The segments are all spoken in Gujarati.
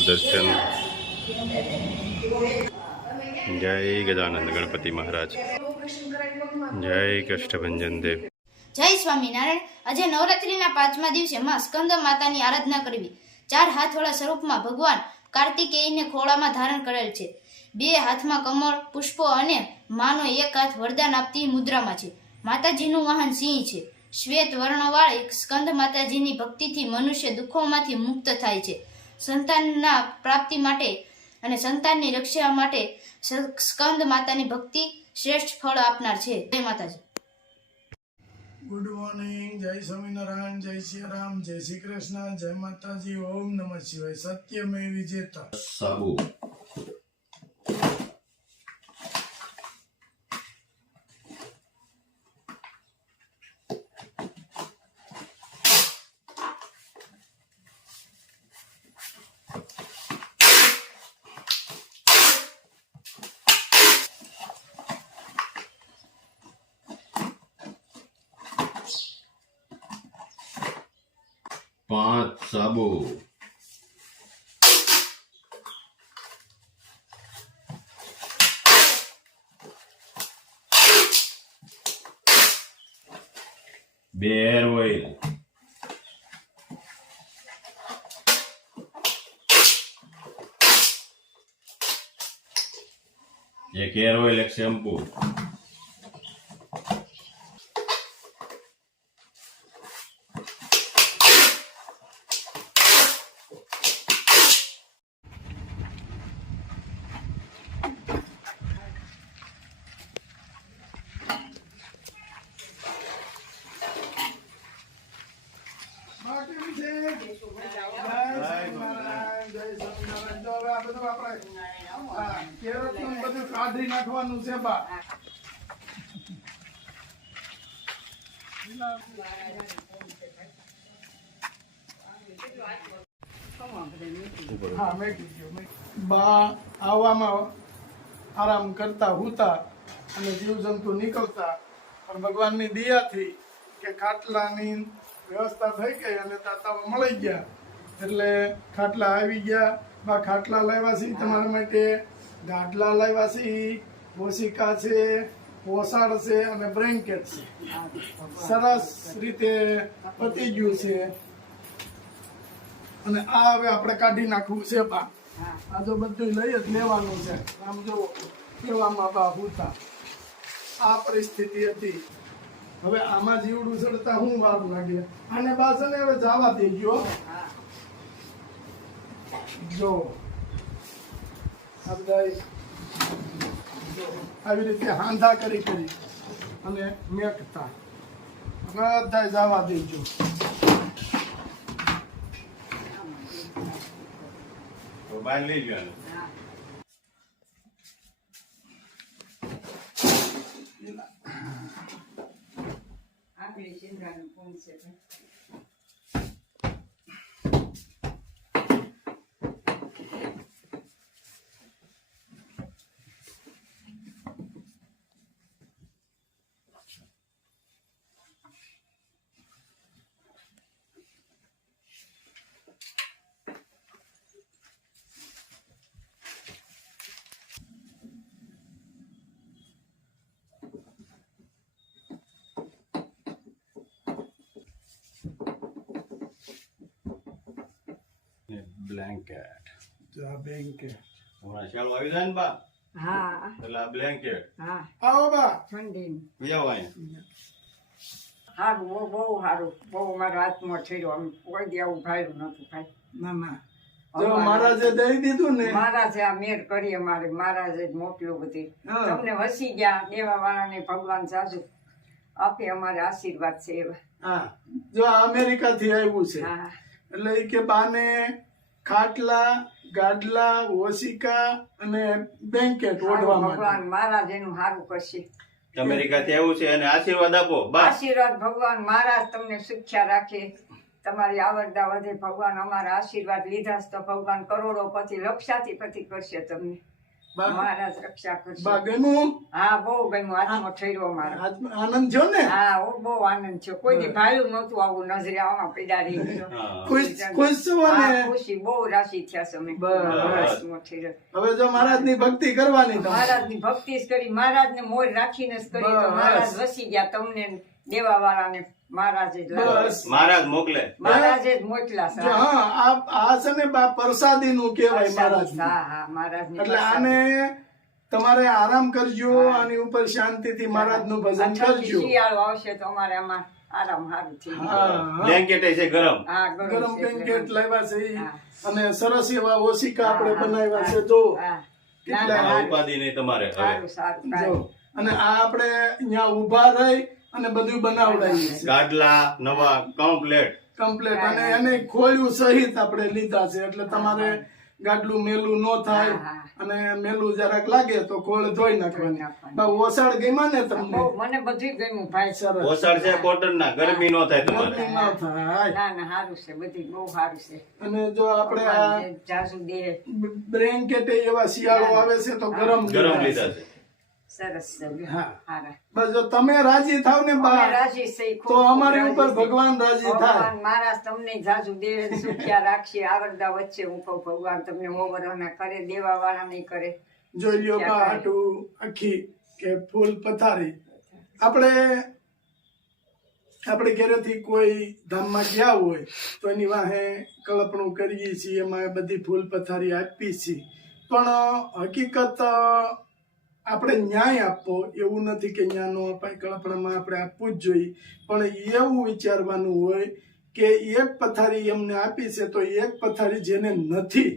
માતાજીના દર્શન। જય ગજાનંદ ગણપતિ મહારાજ, જય કષ્ટભંજન દેવ। જય સ્વામિનારાયણ। આજે નવરાત્રિના 5મા દિવસે માં સ્કંદ માતાની આરાધના કરવી। 4 હાથવાળા સ્વરૂપમાં ભગવાન કાર્તિકેયને ખોળામાં ધારણ કરેલ છે। 2 હાથમાં કમળ, પુષ્પો અને માનો 1 હાથ વરદાન આપતી મુદ્રામાં છે। માતાજીનું વાહન સિંહ છે। શ્વેત વર્ણવાળી સ્કંદ માતાજીની ભક્તિથી મનુષ્ય દુઃખોમાંથી મુક્ત થાય છે। સંતાનના પ્રાપ્તિ માટે અને સંતાનની રક્ષા માટે સ્કંદ માતાની ભક્તિ શ્રેષ્ઠ ફળ આપનાર છે। જય માતાજી। Good morning. जय स्वामीनारायण, जय श्री राम, जय श्री कृष्ण, जय माता जी, ओम नमः शिवाय। सत्य में विजेता साबू पांच साबू बेर ऑयल एक हेयर ऑयल, एक शैम्पू, કાઢી નાખવાનું છે બા। હા મેં કીધું બા આવવામાં આરામ કરતા હુતા અને જીવજંતુ નીકળતા, પણ ભગવાનની દયાથી કે ખાટલાની વ્યવસ્થા થઈ ગઈ અને તાતાઓ મળી ગયા એટલે ખાટલા આવી ગયા। બા ખાટલા લાવ્યા છે તમારા માટે, ગાડલા લાવ્યા છે, ઓશિકા છે, પોસાડ છે અને બ્લેન્કેટ છે। સરસ રીતે પતી ગયું છે અને આ હવે આપણે કાઢી નાખવું છે બા। આ જો બધું લઈ જ લેવાનું છે। આમ જો કેવામાં બા હુતા આ પરિસ્થિતિ હતી। હવે આમાં જીવડું ચડતા હું વાર લાગે આને બા છે ને હવે જવા દઈ ગયો। જો આવી રીતે હાંધા કરી અને મેકતા બધા જવા દેજો। तो बाहर ले गया બ્લેન્કેટ। આ બ્લેન્કેટ હમણાં ચાલો આવી જાય ને બા। હા એટલે આ બ્લેન્કેટ હા આવો બા ઠંડી બીજા અહીંયા સારું બહુ સારું બહુ મારા હાથમાં થયો આમ કોઈ દી આવું ભાડું નતું ભાઈ ના ના જો મહારાજે દઈ દીધું ને મહારાજે આ મેર કરી અમારે મહારાજે જ મોકલ્યું બધી તમને વસી ગયા દેવા વાળાને ભગવાન સાજુ આપે અમારે આશીર્વાદ છે એવા। હા જો આ અમેરિકા થી આવ્યું છે હા એટલે એ કે બાને ખાટલા, ગાડલા, ઓશિકા અને બ્લેન્કેટ ઓઢવા માટે ભગવાન મહારાજ એનું સારું કરશે। અમેરિકા થી આવ્યું છે અને આશીર્વાદ આપો બા। આશીર્વાદ ભગવાન મહારાજ તમને સુખ્યા રાખે, તમારી આવડતા વધે। ભગવાન અમારા આશીર્વાદ લીધા તો ભગવાન કરોડોપતિ લક્ષાધિપતિ કરશે તમને। બા મહારાજ રક્ષા કરશે. બા ગમ્યું હા બહુ ગમ્યું, હાથમાં ઠર્યો મારો. આનંદ થયો ને હા બહુ આનંદ છે. કોઈ દી ભાળ્યું નહોતું આવું, નજરે આમાં પીડા રહી. હા. ખુશ છો ને હા, ખુશી બહુ રાશી થયા છે અમે. બસ. હાથમાં ઠર્યો. હવે જો મહારાજની ભક્તિ કરવાની તમારે મહારાજની ભક્તિ જ કરી, મહારાજને મોર રાખીને જ કરી, તો બસ. મહારાજ વસી ગયા તમને દેવા વાળાને. મહારાજે જ લાવ્યા. બસ મહારાજ મોકલે મહારાજે જ મોકલા છે. જો હા આ છે ને બા પ્રસાદી નું કહેવાય મહારાજ હા હા મહારાજની એટલે પ્રસાદી. આને તમારે આરામ કરજો, આની ઉપર શાંતિથી મહારાજ નું ભજન અઠવાડિયે કરજો. શિયાળો આવશે તો અમારે આમાં આરામ સારું થઈ ગયું. હા બ્લેન્કેટ છે ગરમ હા ગરમ છે. બ્લેન્કેટ લાવ્યા છે ઈ. હા. અને સરસ એવા ઓશિકા આપણે હા, બનાવ્યા હા, છે જો હા. કેટલા ના, ના, આ સારું, ઉપાધિ નહીં તમારે હવે સારું સારું જો કાંઈ. અને આ આપણે અહીંયા ઊભા રહી અને બધું બનાવડાવીએ છીએ ગાડલા નવા કમ્પ્લેટ કમ્પ્લેટ અને એને ખોળ્યું સહિત આપણે લીધા છે એટલે તમારે ગાડલું મેલું ન થાય હા, અને મેલું જરાક લાગે તો ખોળ ધોઈ નાખવાની. બા ઓસાડ ગઈમાં ને તમને બહુ મને બધું ગમ્યું ભાઈ. સરસ ઓસાડ છે કોટન ના ગરમી નો થાય તમારે ગરમી ન થાય. ના ના સારું છે, બધી બહુ સારું છે. અને જો આપણે આ જાજુ દે બ્લેન્કેટ એવા શિયાળો આવે છે તો ગરમ ગરમ લીધા છે સરસ છે. હા. સારા. બસ જો તમે રાજી થાવ ને અમે બા રાજી છે, ખૂબ તો અમારી રાજી ઉપર છે. ભગવાન રાજી થાય. ભગવાન મહારાજ તમને જાજુ દે, સુખ્યા રાખશે. આવરદા વચ્ચે હું કહું ભગવાન તમને ઓવરના કરે, દેવા વાળા નહીં કરે. જોઈ લ્યો બા હાટું આખી કે ફૂલ પથારી આપણે ઘરેથી કોઈ ધામમાં ગયા હોય તો એની વાહે કલ્પનું કરીએ છીએ, એમાં બધી ફૂલ પથારી આપીએ છીએ, પણ હકીકત આપણે ન્યાય આપવો એવું નથી કે ન્યાય નો અપાય, કલ્પનામાં આપણે આપવું જ જોઈએ, પણ એવું વિચારવાનું હોય કે એક પથારી એમને આપી છે તો એક પથારી જેને નથી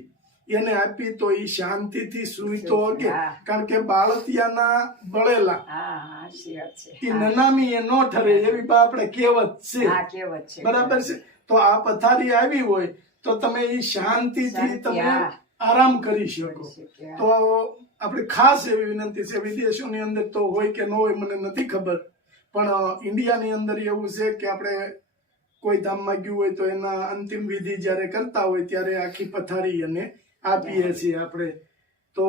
એને આપી તો એ શાંતિથી સુઈ તો કે, કારણ કે બાળતિયાના બળેલા હા સાચી વાત છે. એ નનામી એ નો ઠરે એવી બા આપણે કહેવત છે, હા કહેવત છે. બરાબર છે. તો આ પથારી આવી હોય તો તમે એ શાંતિથી તમે હા. આરામ કરી શકો. શીખ્યા. તો આપણી ખાસ એવી વિનંતી છે, વિદેશોની અંદર તો હોય કે ન હોય મને નથી ખબર, પણ ઇન્ડિયાની અંદર એવું છે કે આપણે કોઈ ધામમાં ગયું હોય તો એના અંતિમ વિધિ જ્યારે કરતા હોય ત્યારે આખી પથારી એને આપીએ છીએ આપણે. તો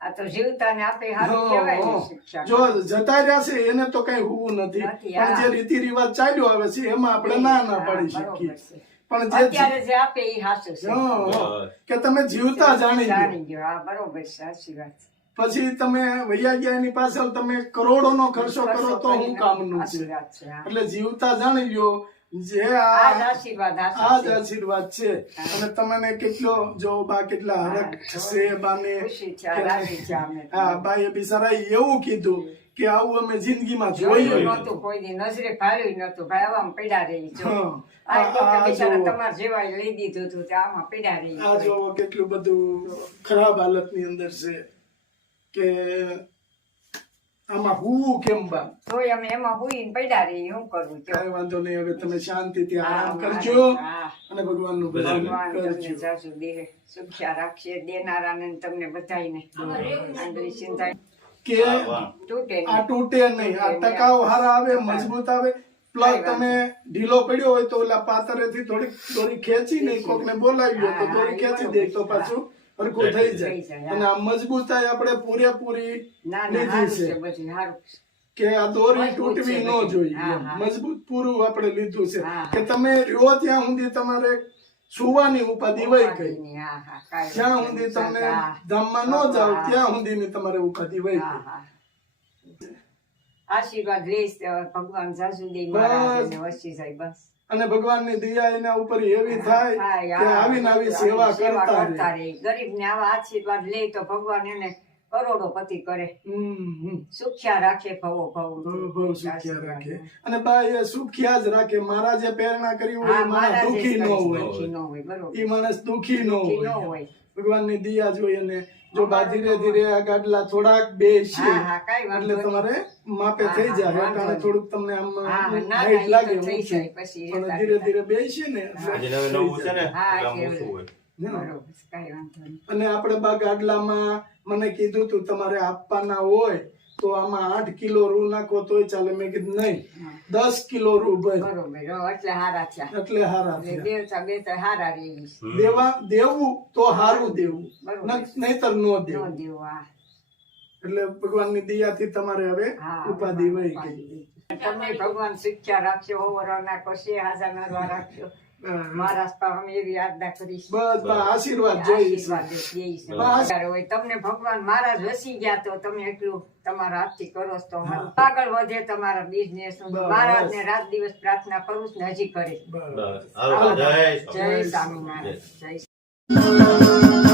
આ તો જીવતાને આપે સારું કહેવાય ને શિક્ષા. જો જતા રહ્યા છે એને તો કઈ હોવું નથી, નથી, પણ જે હા. રીતિ રિવાજ ચાલ્યો આવે છે એમાં આપણે ના પાડી હા, બરોબર શકીએ, છે. પણ જે અત્યારે જે આપે એ સાચું છે. હા, કે તમે જીવતા જાણી લો, જાણી ગયો. હા બરોબર છે, સાચી વાત છે. પછી તમે વૈયા ગયા એની પાછળ તમે કરોડોનો ખર્ચો કરો તો શું કામનું સાચી છે. વાત છે. હા. એટલે જીવતા જાણી લ્યો જે આ જ આ આશીર્વાદ આ જ આશા છે. આશીર્વાદ છે. અને તમને કેટલો જો બા કેટલા હરખ છે બાને ખુશી છે, રાજી છે અમે. હા બાએ બિચારા એવું કીધું કે આવું અમે જિંદગીમાં જોયું જોયું નહોતું કોઈ દી, નજરે ભાળ્યું નહોતું. ભાઈ આવામાં પીડા રહી જો. હા. આ તો કે આ બિચારા જો. તમારા જેવા લઈ દીધું હતું તે આમાં પીડા રહી. આ જો કેટલું બધું ખરાબ હાલતની અંદર છે કે આમાં હું કેમ બા તોય અમે એમાં હુઈને પીડા રહી. શું કરવું કયો? કઈ વાંધો નહીં, હવે તમે શાંતિથી આરામ હા, કરજો હા. અને ભગવાનનું ભજન ભગવાન તમને કરજો. જાજુ દેહ સુખ્યા રાખશે, દેનારાને ને તમને બધાયને. આંધળી ચિંતા કે તૂટે નહીં. આ તૂટે નહીં, આ ટકાઉ હારા આવે, મજબૂત આવે. પ્લસ તમે ઢીલો પડ્યો હોય તો ઓલા પાતરેથી થોડીક દોરી ખેંચી ને કોકને બોલાવ્યો તો દોરી ખેંચી દે તો પાછું હરખું થઈ જાય. અને આ મજબૂતાઈ આપણે પૂરેપૂરી ના ના લીધી સારું છે, છે બધું સારું છે. કે આ દોરી મજબૂત તૂટવી છે ન બધી. જોઈએ, હા, હા. મજબૂત પૂરું આપણે લીધું છે હા, કે તમે રહ્યો ત્યાં સુધી તમારે સુવાની ઉપાધિ વહી ગઈ, હા, હા, કાંઈ જ્યાં વાંધો સુધી નહીં. તમને હા, ધામમાં ન જાવ ત્યાં સુધીની તમારે ઉપાધિ વહી હા, ગઈ. હા. આશીર્વાદ લઈશ તો ભગવાન જાસુદેવ મહારાજને વસી જાય બસ. અને ભગવાનની દયા એના ઉપર એવી થાય કે આવીને આવી સેવા કરતા રહે. રહે. ગરીબને આવા આશીર્વાદ લે તો ભગવાન એને કરોડોપતિ કરે, સુખ્યા રાખે ભવો ભવ. બહુ સુખ્યા રાખે. અને બા એ સુખ્યા જ રાખે. મહારાજે પ્રેરણા કરી હોય હા, એ માણસ મહારાજે દુખી ન કરી, હોય, દુખી ન હોય, બરોબર. એ માણસ દુખી ન દુખી ન હોય. હોય. ભગવાનની દયા જોઈએ ને જો બા ધીરે ધીરે આ ગાડલા થોડાક બેસી હા, હા, કાંઈ વાંધો એટલે નહીં. તમારે માપે હા, થઈ હા, જાય. વાંધો કારણ નહીં. થોડુંક તમને આમ હા, ના, ના, height એ લાગે તો થઈ ઊંચી. જાય પછી પણ રહેતા ધીરે રહેતા. ધીરે બેસી ને એટલે આજે નવે નવું છે ને હા, એટલે આમ એટલે ઓછું હોય. બરોબર, કાંઈ વાંધો નહીં. અને આપણે બા ગાડલામાં મને કીધું તું તમારે આપવાના હોય તો આમાં 8 કિલો રૂ નાખો તોય ચાલે. મેં કીધું નહીં, 10 કિલો રૂ ભર બરોબર એટલે હારા થયા એટલે હારા એટલે થયા. દેવતા બેતા હારા રહી દેવું તો હારું દેવું, બરોબર. નહીતર નો નો દેવું. દેવું હા એટલે ભગવાનની દયાથી તમારે હવે હા ઉપાધિ વહી ગઈ. તમને ભગવાન શિક્ષા રાખજો ઓવરના કશે હાજર ના રાખજો મહારાજ પાસે અમે એવી આજ્ઞા કરીશ બધા આશીર્વાદ જોઈશ. આશીર્વાદ દઈશ. અત્યારે હોય તમને ભગવાન મહારાજ વસી ગયા તો તમે એટલું તમારા હાથથી કરો છો તો આગળ વધે તમારા બિઝનેસ. મહારાજ ને રાત દિવસ પ્રાર્થના કરું છું ને હજી કરીશ. બસ. બસ. હાલો, જય જય સ્વામિનારાયણ જય